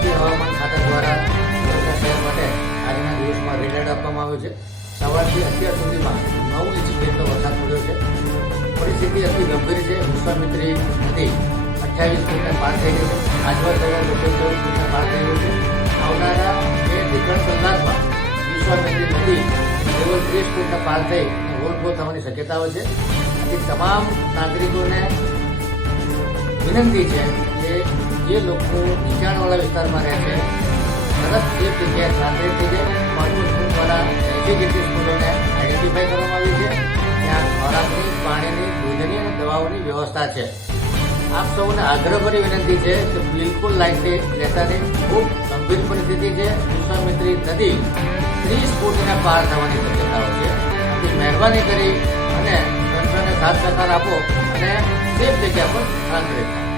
ભારતીય હવામાન ખાતા દ્વારા વડોદરા શહેર માટે આજના દિવસમાં રેડ એલર્ટ આપવામાં આવ્યો છે. સવારથી અત્યાર સુધીમાં 9 ઇંચ જેટલો વરસાદ પડ્યો છે. પરિસ્થિતિ અતિ ગંભીર છે. વિશ્વામિત્રી નદી 28 ફૂટને પાર થઈ ગઈ છે. આજવા થયેલા 14 ફૂટને પાર થઈ ગયું છે. આવનારા 2 થી 3 કલાકમાં વિશ્વામિત્રી નદી લેવલ 30 ફૂટને પાર થઈ ઓવરફ્લો થવાની શક્યતાઓ છે. આથી તમામ નાગરિકોને વિનંતી છે કે જે લોકો નીચાણવાળા વિસ્તારમાં રહે છે તરત એક જગ્યાએ સ્થાનાંતરિત થઈ જાય. માનવ સ્કૂલ દ્વારા 80 જેટલી સ્કૂલોને આઈડેન્ટિફાઈ કરવામાં આવી છે. ત્યાં ખોરાકની, પાણીની, દૂધની અને દવાઓની વ્યવસ્થા છે. આપ સૌને આગ્રહભરી વિનંતી છે કે બિલકુલ લાઇટલી રહેતા નહીં. ખૂબ ગંભીર પરિસ્થિતિ છે. વિશ્વામિત્રી નદી 30 ફૂટને પાર થવાની શક્યતાઓ છે. આથી મહેરબાની કરી અને તંત્રને સાથ સહકાર આપો અને સેફ જગ્યા પર સ્થાનાંતરિત થાય.